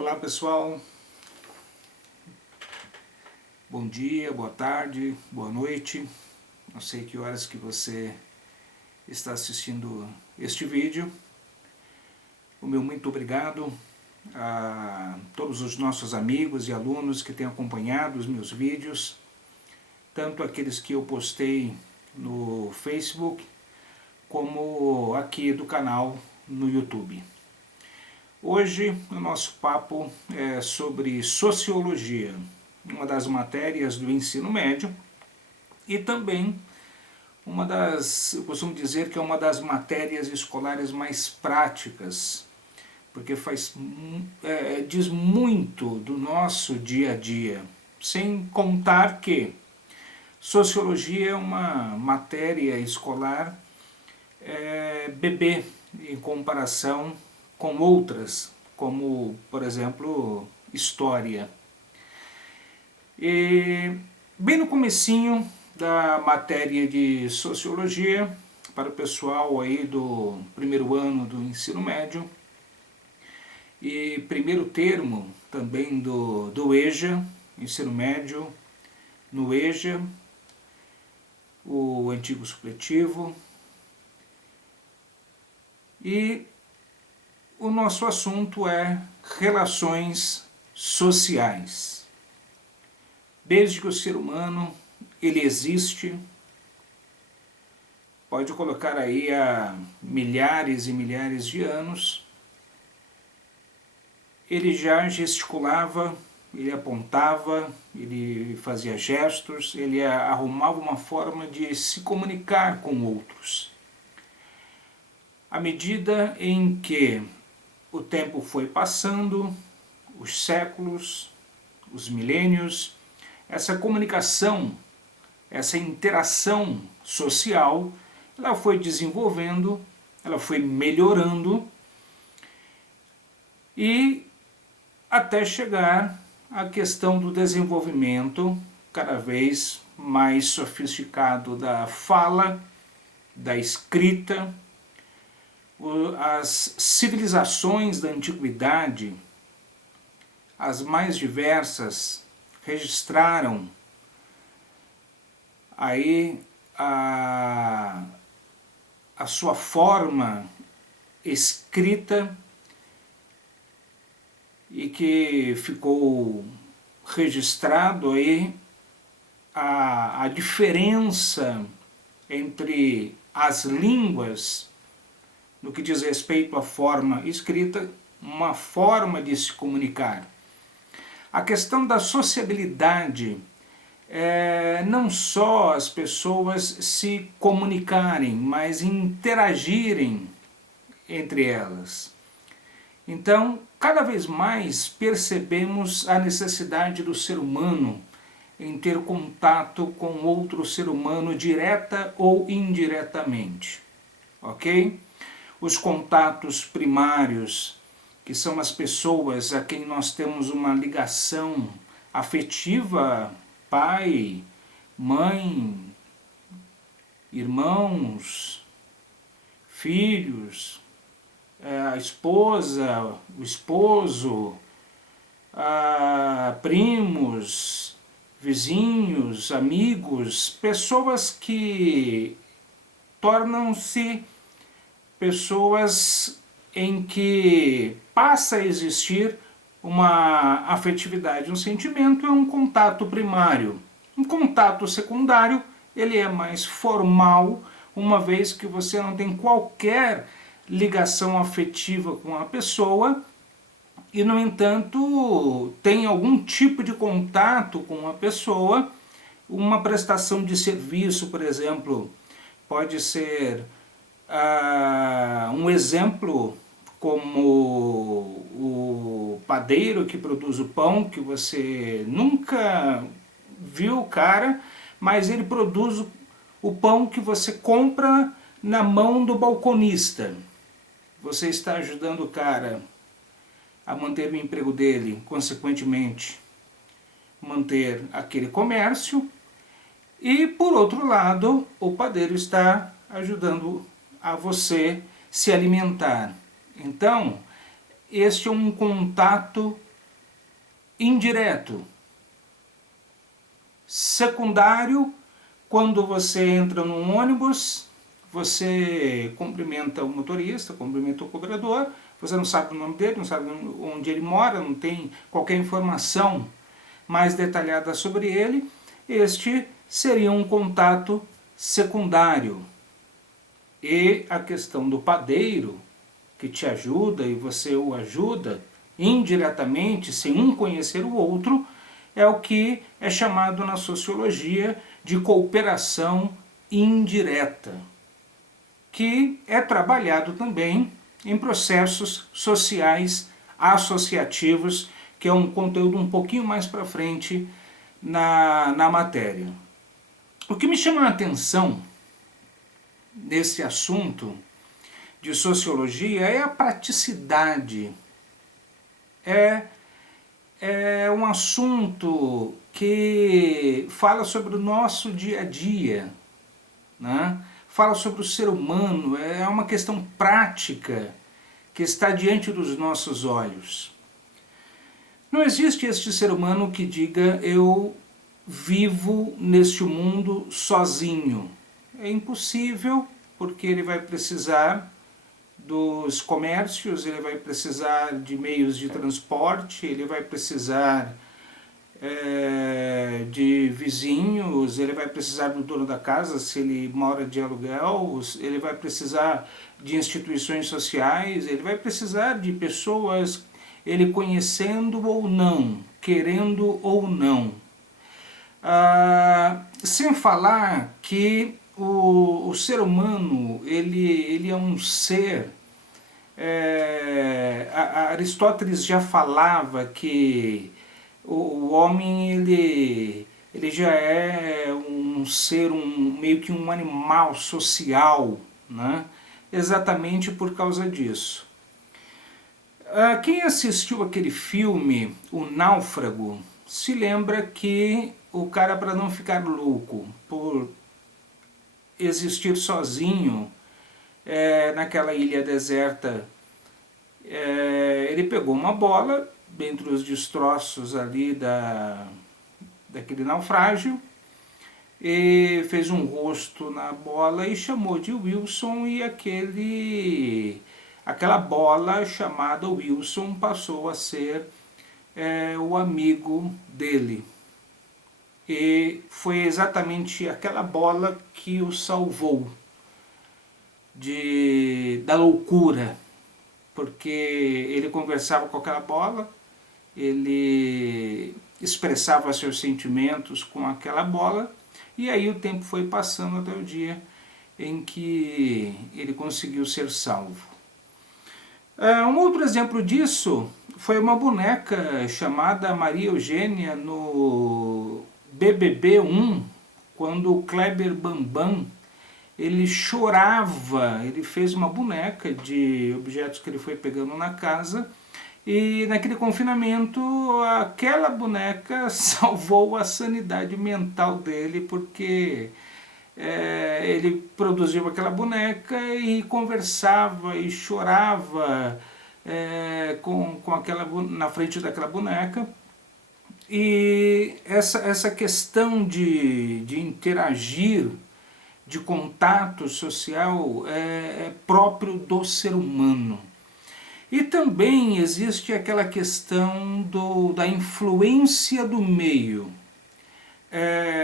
Olá pessoal, bom dia, boa tarde, boa noite. Não sei que horas que você está assistindo este vídeo. O meu muito obrigado a todos os nossos amigos e alunos que têm acompanhado os meus vídeos, tanto aqueles que eu postei no Facebook, como aqui do canal no YouTube. Hoje o nosso papo é sobre sociologia, uma das matérias do ensino médio e também eu costumo dizer que é uma das matérias escolares mais práticas, porque diz muito do nosso dia a dia, sem contar que sociologia é uma matéria escolar bebê em comparação com outras, como, por exemplo, história. E, bem no comecinho da matéria de sociologia, para o pessoal aí do primeiro ano do ensino médio, e primeiro termo também do EJA, ensino médio, no EJA, o antigo supletivo, e o nosso assunto é relações sociais. Desde que o ser humano ele existe, pode colocar aí há milhares e milhares de anos, ele já gesticulava, ele apontava, ele fazia gestos, ele arrumava uma forma de se comunicar com outros. À medida em que o tempo foi passando, os séculos, os milênios, essa comunicação, essa interação social, ela foi desenvolvendo, ela foi melhorando e até chegar à questão do desenvolvimento cada vez mais sofisticado da fala, da escrita. As civilizações da antiguidade, as mais diversas, registraram aí a sua forma escrita e que ficou registrado aí a diferença entre as línguas no que diz respeito à forma escrita, uma forma de se comunicar. A questão da sociabilidade não só as pessoas se comunicarem, mas interagirem entre elas. Então, cada vez mais percebemos a necessidade do ser humano em ter contato com outro ser humano direta ou indiretamente. Ok? Os contatos primários, que são as pessoas a quem nós temos uma ligação afetiva, pai, mãe, irmãos, filhos, a esposa, o esposo, primos, vizinhos, amigos, pessoas que tornam-se pessoas em que passa a existir uma afetividade, um sentimento, é um contato primário. Um contato secundário, ele é mais formal, uma vez que você não tem qualquer ligação afetiva com a pessoa e, no entanto, tem algum tipo de contato com a pessoa, uma prestação de serviço, por exemplo, pode ser um exemplo como o padeiro que produz o pão, que você nunca viu o cara, mas ele produz o pão que você compra na mão do balconista. Você está ajudando o cara a manter o emprego dele, consequentemente manter aquele comércio, e por outro lado o padeiro está ajudando a você se alimentar. Então, este é um contato indireto. Secundário, quando você entra num ônibus, você cumprimenta o motorista, cumprimenta o cobrador, você não sabe o nome dele, não sabe onde ele mora, não tem qualquer informação mais detalhada sobre ele. Este seria um contato secundário. E a questão do padeiro, que te ajuda e você o ajuda indiretamente, sem um conhecer o outro, é o que é chamado na sociologia de cooperação indireta, que é trabalhado também em processos sociais associativos, que é um conteúdo um pouquinho mais para frente na matéria. O que me chama a atenção nesse assunto de sociologia é a praticidade. É um assunto que fala sobre o nosso dia a dia, né? Fala sobre o ser humano, é uma questão prática que está diante dos nossos olhos. Não existe este ser humano que diga eu vivo neste mundo sozinho. É impossível, porque ele vai precisar dos comércios, ele vai precisar de meios de transporte, ele vai precisar de vizinhos, ele vai precisar do dono da casa se ele mora de aluguel, ele vai precisar de instituições sociais, ele vai precisar de pessoas, ele conhecendo ou não, querendo ou não. Sem falar que o ser humano ele é um ser. Aristóteles já falava que o homem ele já é um ser, meio que um animal social, né? Exatamente por causa disso. Quem assistiu aquele filme, O Náufrago, se lembra que o cara, para não ficar louco por existir sozinho naquela ilha deserta, ele pegou uma bola entre os destroços ali daquele naufrágio e fez um rosto na bola e chamou de Wilson, e aquela bola chamada Wilson passou a ser o amigo dele. E foi exatamente aquela bola que o salvou da loucura, porque ele conversava com aquela bola, ele expressava seus sentimentos com aquela bola, e aí o tempo foi passando até o dia em que ele conseguiu ser salvo. Um outro exemplo disso foi uma boneca chamada Maria Eugênia no BBB 1, quando o Kleber Bambam ele chorava, ele fez uma boneca de objetos que ele foi pegando na casa, e naquele confinamento aquela boneca salvou a sanidade mental dele, porque ele produziu aquela boneca e conversava e chorava na frente daquela boneca. E essa questão de interagir, de contato social, é próprio do ser humano. E também existe aquela questão da influência do meio.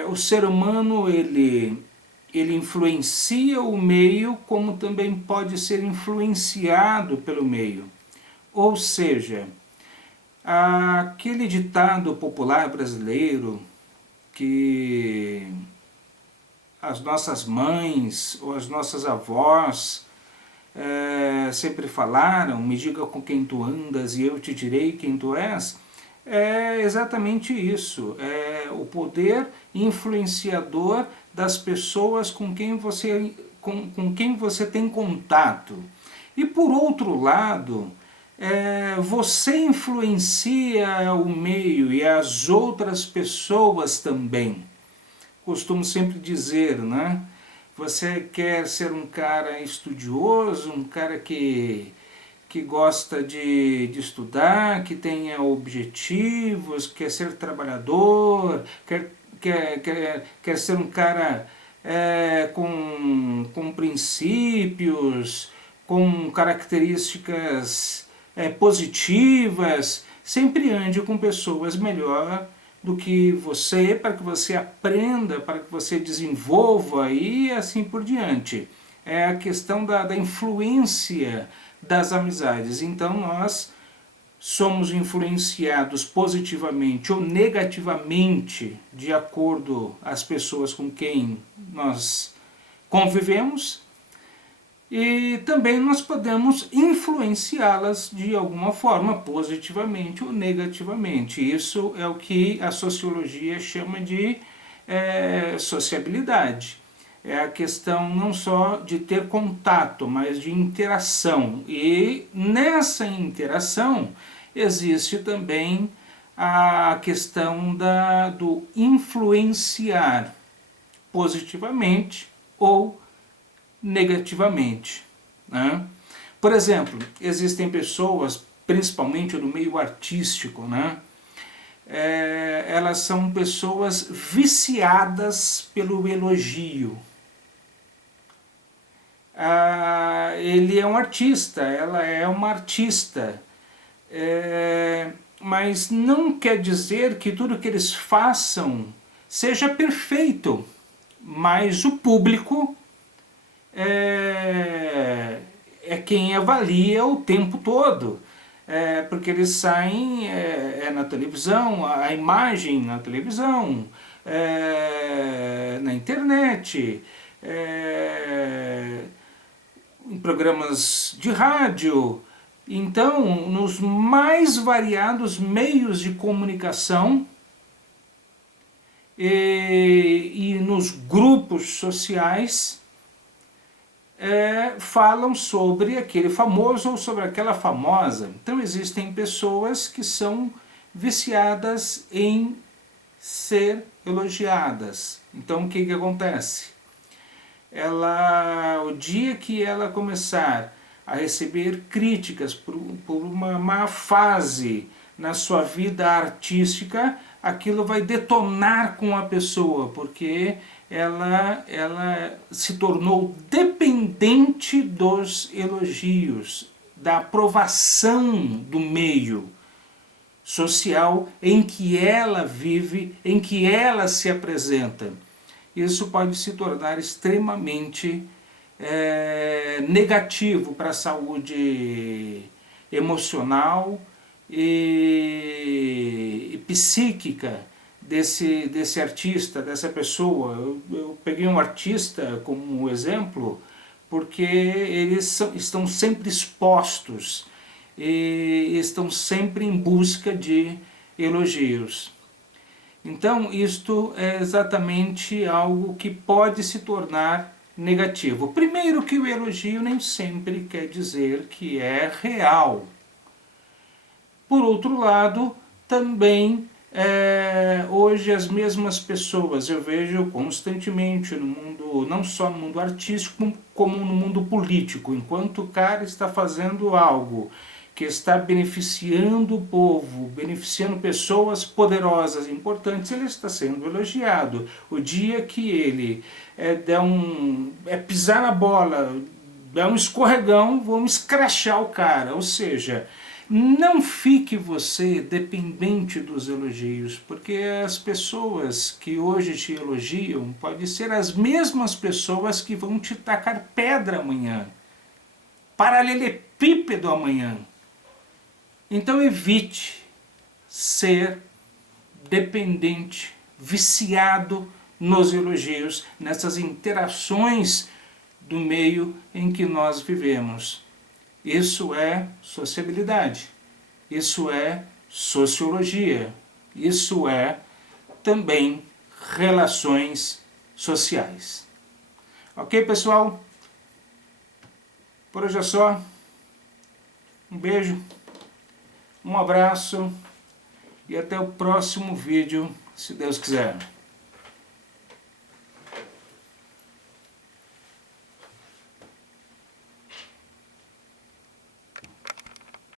O ser humano ele influencia o meio, como também pode ser influenciado pelo meio. Ou seja, aquele ditado popular brasileiro que as nossas mães ou as nossas avós sempre falaram, me diga com quem tu andas e eu te direi quem tu és, é exatamente isso, é o poder influenciador das pessoas com quem você tem contato. E por outro lado, você influencia o meio e as outras pessoas também. Costumo sempre dizer, né? Você quer ser um cara estudioso, um cara que que gosta de estudar, que tenha objetivos, quer ser trabalhador, quer ser um cara com princípios, com características positivas. Sempre ande com pessoas melhor do que você, para que você aprenda, para que você desenvolva e assim por diante. É a questão da influência das amizades. Então nós somos influenciados positivamente ou negativamente de acordo às pessoas com quem nós convivemos, e também nós podemos influenciá-las de alguma forma, positivamente ou negativamente. Isso é o que a sociologia chama de sociabilidade. É a questão não só de ter contato, mas de interação. E nessa interação existe também a questão do influenciar positivamente ou negativamente, né? Por exemplo, existem pessoas, principalmente no meio artístico, né? Elas são pessoas viciadas pelo elogio. Ele é um artista, ela é uma artista, mas não quer dizer que tudo que eles façam seja perfeito, mas o público é quem avalia o tempo todo, porque eles saem na televisão, a imagem na televisão, na internet, em programas de rádio. Então, nos mais variados meios de comunicação e nos grupos sociais, falam sobre aquele famoso ou sobre aquela famosa. Então existem pessoas que são viciadas em ser elogiadas. Então o que acontece? O dia que ela começar a receber críticas por uma má fase na sua vida artística, aquilo vai detonar com a pessoa, porque ela se tornou dependente dos elogios, da aprovação do meio social em que ela vive, em que ela se apresenta. Isso pode se tornar extremamente negativo para a saúde emocional e psíquica desse artista, dessa pessoa. Eu peguei um artista como exemplo porque eles estão sempre expostos e estão sempre em busca de elogios. Então isto é exatamente algo que pode se tornar negativo. Primeiro, que o elogio nem sempre quer dizer que é real. Por outro lado, também hoje as mesmas pessoas, eu vejo constantemente no mundo, não só no mundo artístico, como no mundo político, enquanto o cara está fazendo algo que está beneficiando o povo, beneficiando pessoas poderosas e importantes, ele está sendo elogiado. O dia que ele pisar na bola, der um escorregão, vão escrachar o cara. Ou seja, não fique você dependente dos elogios, porque as pessoas que hoje te elogiam podem ser as mesmas pessoas que vão te tacar pedra amanhã, paralelepípedo amanhã. Então evite ser dependente, viciado nos elogios, nessas interações do meio em que nós vivemos. Isso é sociabilidade, isso é sociologia, isso é também relações sociais. Ok, pessoal? Por hoje é só. Um beijo, um abraço e até o próximo vídeo, se Deus quiser.